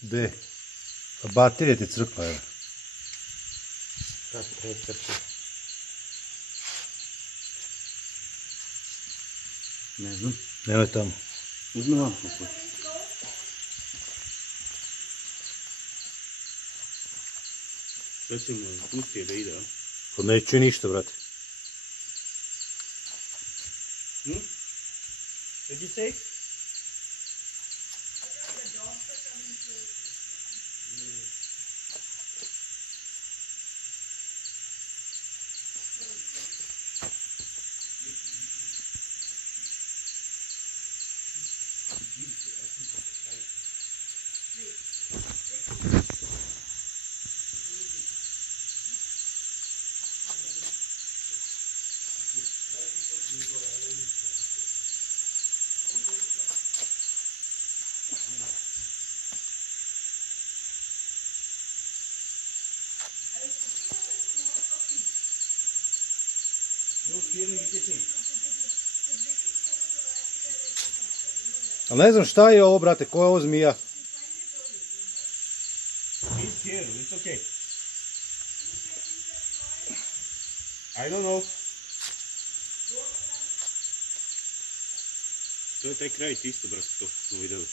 Gde? Pa baterija ti crkla, evo. Sad precrpi. Ne znam. Nemoj tamo. Uzmi lampu kući. Sve ćemo pustiti da ide, a? Pa neću ništa, brate. What'd you say? A ne znam šta je ovo, brate, ko je ovo zmija? It's here, it's okay. I don't know. To je taj kraj isto, brate, to smo vidjeli.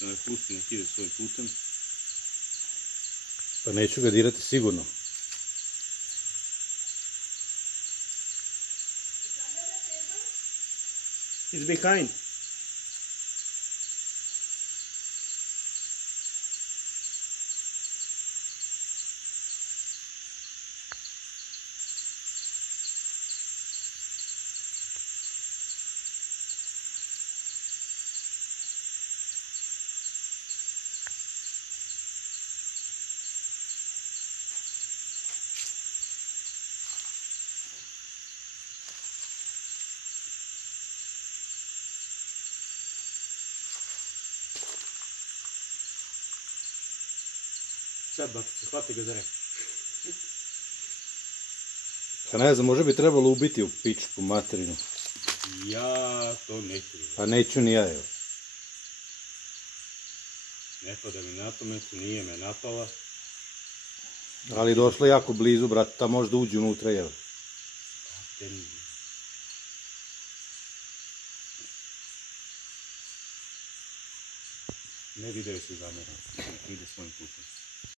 Da ne pusti, nek ide svojim putem. Pa neću ga dirati sigurno. It's behind. Sad, bak, se hvati ga za rep. Pa ne znam, možda bi trebalo ubiti u pičku materinu. Ja to neću. Pa neću ni ja, evo. Ne pada mi na pamet, nije me napala. Ali došla jako blizu, brate, ta možda uđe unutra, evo. Ne video se zamera. Ide svojim putem.